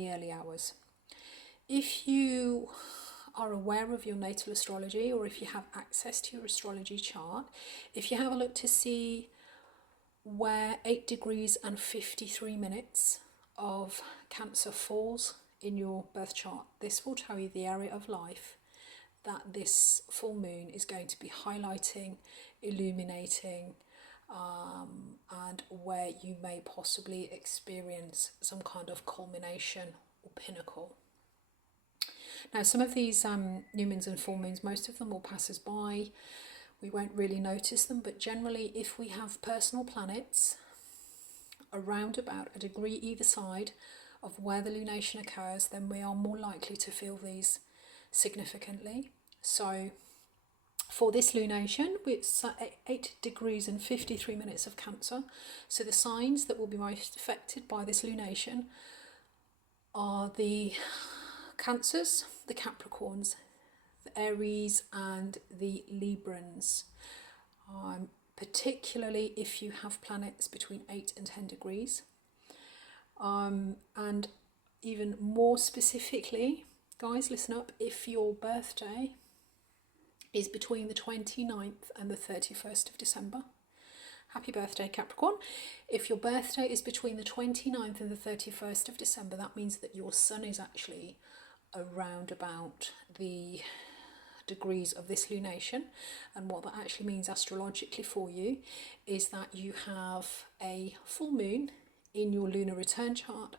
the early hours. If you are aware of your natal astrology, or if you have access to your astrology chart, if you have a look to see where 8 degrees and 53 minutes of Cancer falls in your birth chart, this will tell you the area of life that this full moon is going to be highlighting, illuminating, and where you may possibly experience some kind of culmination or pinnacle. Now, some of these new moons and full moons, most of them will pass us by. We won't really notice them, but generally, if we have personal planets around about a degree either side of where the lunation occurs, then we are more likely to feel these significantly. So for this lunation, it's 8 degrees and 53 minutes of Cancer. So the signs that will be most affected by this lunation are the Cancers, the Capricorns, the Aries and the Librans. Particularly if you have planets between 8 and 10 degrees. And even more specifically, guys, listen up, if your birthday is between the 29th and the 31st of December, happy birthday, Capricorn. If your birthday is between the 29th and the 31st of December, that means that your sun is actually around about the degrees of this lunation. And what that actually means astrologically for you is that you have a full moon in your lunar return chart,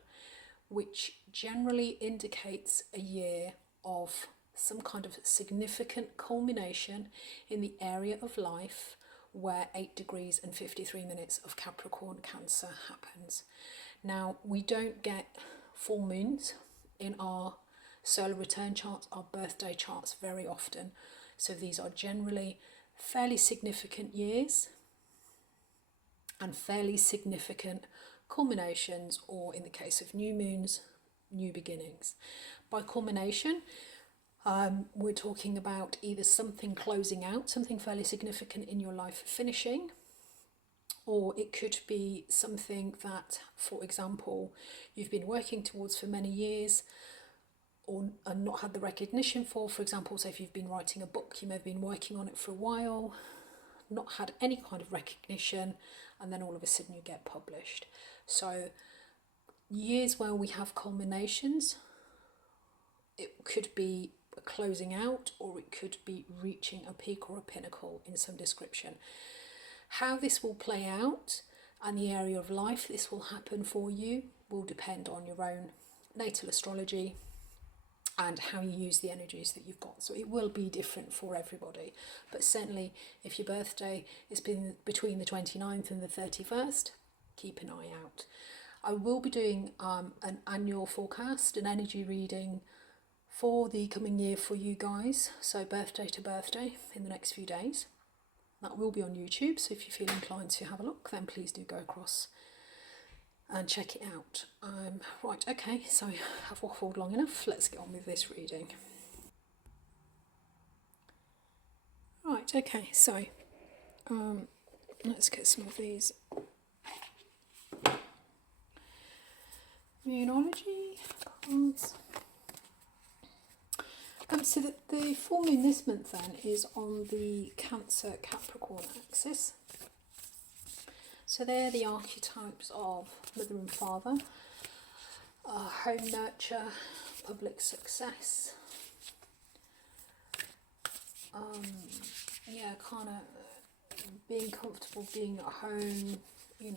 which generally indicates a year of some kind of significant culmination in the area of life where 8 degrees and 53 minutes of Capricorn Cancer happens. Now, we don't get full moons in our solar return charts, our birthday charts, very often. So these are generally fairly significant years and fairly significant culminations, or in the case of new moons, new beginnings. By culmination, we're talking about either something closing out, something fairly significant in your life finishing, or it could be something that, for example, you've been working towards for many years and not had the recognition for. For example, so if you've been writing a book, you may have been working on it for a while, not had any kind of recognition, and then all of a sudden you get published. So years where we have culminations, it could be a closing out, or it could be reaching a peak or a pinnacle in some description. How this will play out and the area of life this will happen for you will depend on your own natal astrology and how you use the energies that you've got. So it will be different for everybody. But certainly if your birthday is between the 29th and the 31st, keep an eye out. I will be doing an annual forecast, an energy reading for the coming year for you guys. So birthday to birthday in the next few days. That will be on YouTube. So if you feel inclined to have a look, then please do go across and check it out. Right, okay, so I've waffled long enough. Let's get on with this reading. Right, okay, so let's get some of these Moonology cards. So the full moon this month then is on the Cancer Capricorn axis. So they're the archetypes of mother and father, home nurture, public success, kind of being comfortable being at home,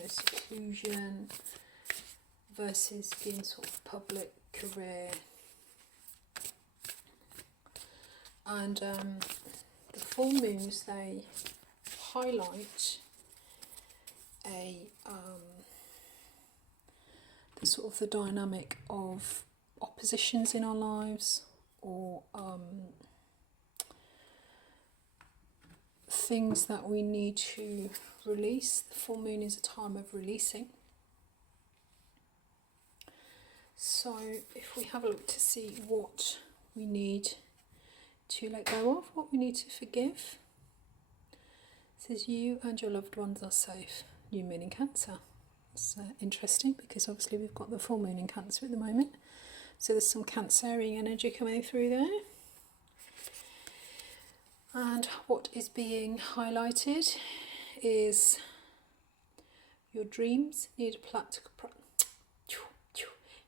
seclusion versus being sort of public, career. And the full moons, they highlight the sort of the dynamic of oppositions in our lives, or things that we need to release. The full moon is a time of releasing. So if we have a look to see what we need to let go of, what we need to forgive, it says you and your loved ones are safe. New moon in Cancer. It's interesting because obviously we've got the full moon in Cancer at the moment. So there's some Cancerian energy coming through there. And what is being highlighted is your dreams need a practical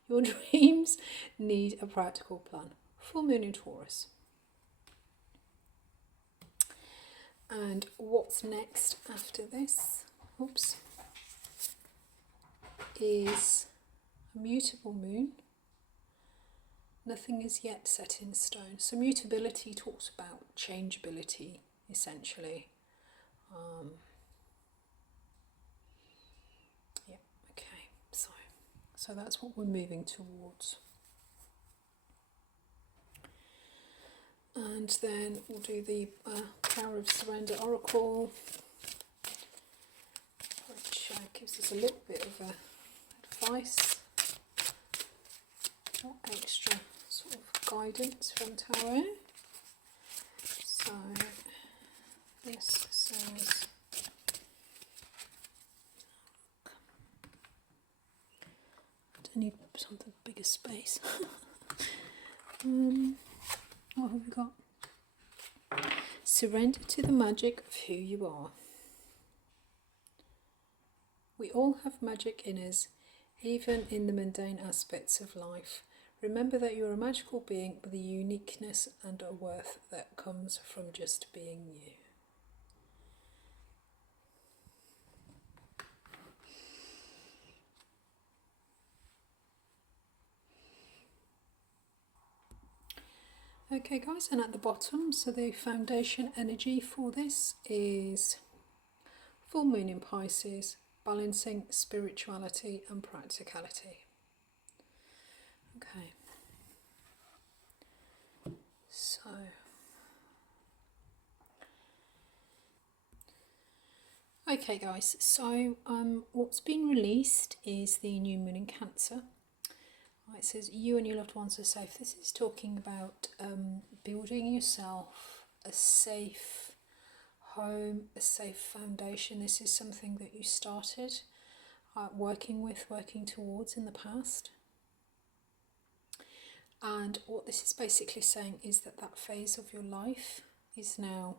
your dreams need a practical plan. Full moon in Taurus. And what's next after this? Oops. Is a mutable moon. Nothing is yet set in stone. So mutability talks about changeability, essentially. Yeah, okay. So that's what we're moving towards. And then we'll do the Power of Surrender Oracle, which gives us a little bit of advice, or extra sort of guidance from Tarot. So this says, I need something bigger space. What have we got? Surrender to the magic of who you are. We all have magic in us, even in the mundane aspects of life. Remember that you're a magical being with a uniqueness and a worth that comes from just being you. Okay guys, and at the bottom, so the foundation energy for this is full moon in Pisces, balancing spirituality and practicality. Okay. So okay guys, so what's been released is the new moon in Cancer. It says you and your loved ones are safe. This is talking about building yourself a safe home, a safe foundation. This is something that you started working towards in the past. And what this is basically saying is that that phase of your life is now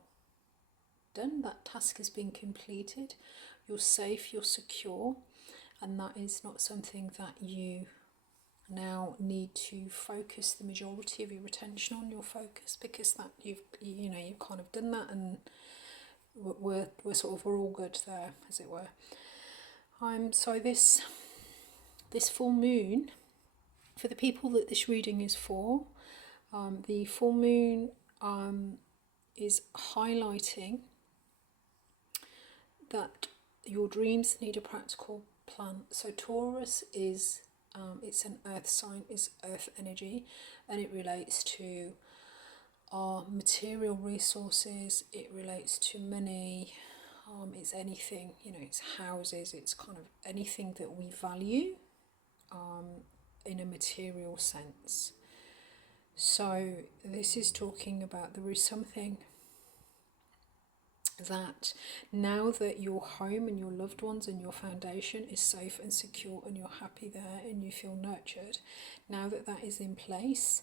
done. That task has been completed. You're safe, you're secure, and that is not something that you now need to focus the majority of your attention on. Your focus, because that you've kind of done that, and we're all good there, as it were. So this full moon, for the people that this reading is for, the full moon is highlighting that your dreams need a practical plan. So Taurus is it's an earth sign, is earth energy, and it relates to our material resources, it relates to money, it's anything, it's houses, it's kind of anything that we value in a material sense. So this is talking about there is something that now that your home and your loved ones and your foundation is safe and secure and you're happy there and you feel nurtured, now that that is in place,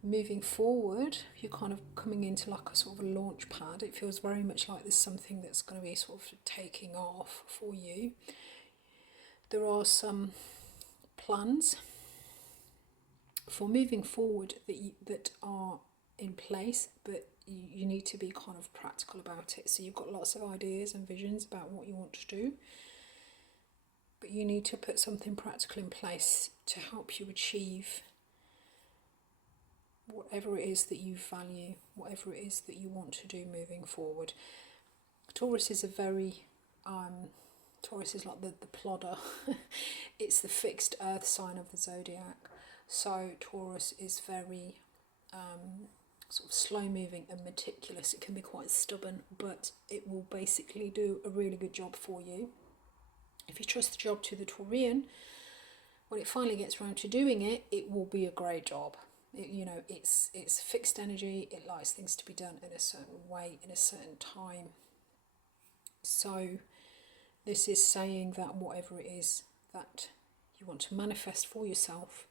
moving forward, you're kind of coming into like a sort of a launch pad. It feels very much like there's something that's going to be sort of taking off for you. There are some plans for moving forward that are in place, but you need to be kind of practical about it. So you've got lots of ideas and visions about what you want to do, but you need to put something practical in place to help you achieve whatever it is that you value, whatever it is that you want to do moving forward. Taurus is Taurus is like the plodder. It's the fixed earth sign of the zodiac. So Taurus is very sort of slow moving and meticulous. It can be quite stubborn, but it will basically do a really good job for you. If you trust the job to the Taurian, when it finally gets around to doing it, it will be a great job. It's fixed energy. It likes things to be done in a certain way, in a certain time. So this is saying that whatever it is that you want to manifest for yourself,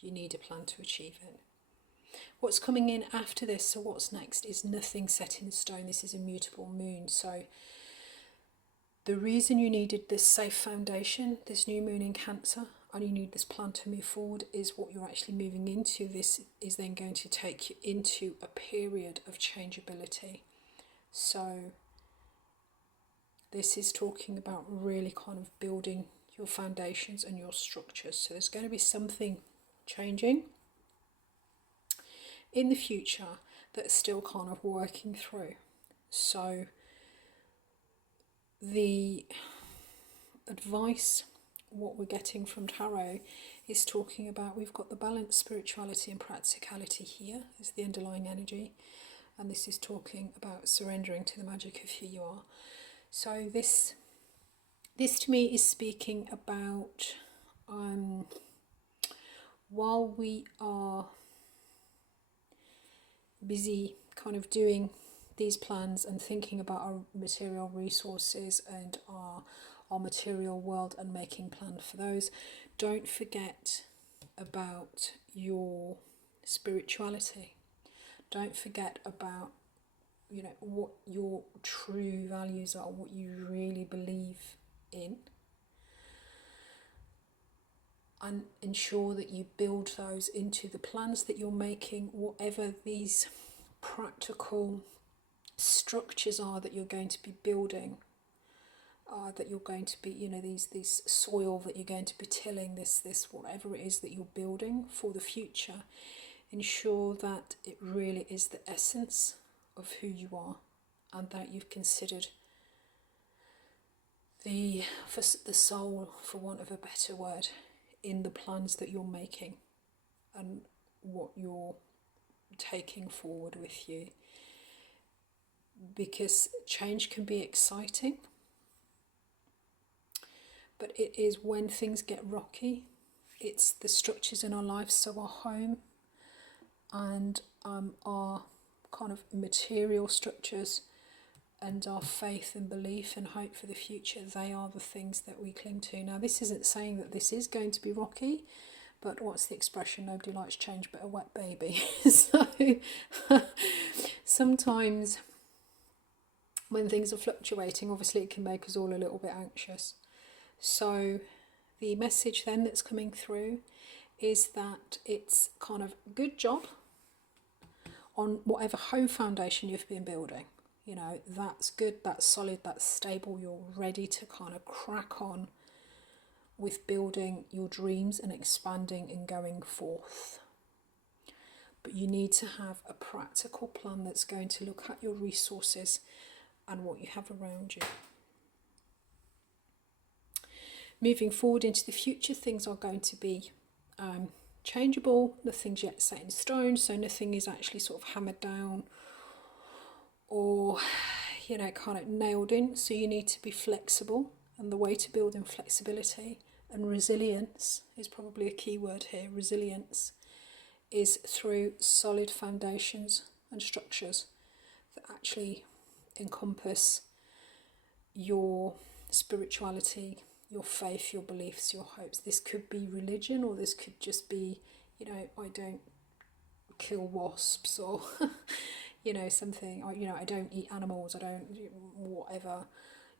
You need a plan to achieve it. What's coming in after this, so what's next, is nothing set in stone. This is a mutable moon. So the reason you needed this safe foundation, this new moon in Cancer, and you need this plan to move forward, is what you're actually moving into. This is then going to take you into a period of changeability. So this is talking about really kind of building your foundations and your structures. So there's going to be something changing in the future that's still kind of working through. So the advice, what we're getting from tarot, is talking about, we've got the balance, spirituality and practicality here is the underlying energy, and this is talking about surrendering to the magic of who you are. So this to me is speaking about while we are busy kind of doing these plans and thinking about our material resources and our material world and making plans for those, don't forget about your spirituality. Don't forget about, you know, what your true values are, what you really believe in, and ensure that you build those into the plans that you're making, whatever these practical structures are that you're going to be building, that you're going to be, you know, these soil that you're going to be tilling, this whatever it is that you're building for the future. Ensure that it really is the essence of who you are, and that you've considered the soul, for want of a better word, in the plans that you're making and what you're taking forward with you. Because change can be exciting, but it is when things get rocky, it's the structures in our life, so our home and our kind of material structures and our faith and belief and hope for the future, they are the things that we cling to. Now, this isn't saying that this is going to be rocky, but what's the expression? Nobody likes change but a wet baby. So sometimes when things are fluctuating, obviously it can make us all a little bit anxious. So the message then that's coming through is that it's kind of good job on whatever home foundation you've been building. You know, that's good, that's solid, that's stable. You're ready to kind of crack on with building your dreams and expanding and going forth. But you need to have a practical plan that's going to look at your resources and what you have around you. Moving forward into the future, things are going to be changeable. Nothing's yet set in stone, so nothing is actually sort of hammered down or, you know, kind of nailed in. So you need to be flexible, and the way to build in flexibility and resilience is probably a key word here. Resilience is through solid foundations and structures that actually encompass your spirituality, your faith, your beliefs, your hopes. This could be religion, or this could just be, you know, I don't kill wasps, or you know, something, or, you know, I don't eat animals, I don't, whatever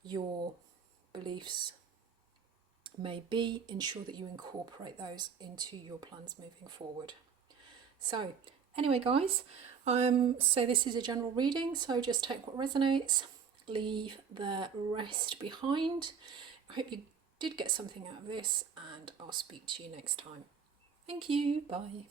your beliefs may be. Ensure that you incorporate those into your plans moving forward. So anyway, guys, so this is a general reading, so just take what resonates, leave the rest behind. I hope you did get something out of this, and I'll speak to you next time. Thank you. Bye.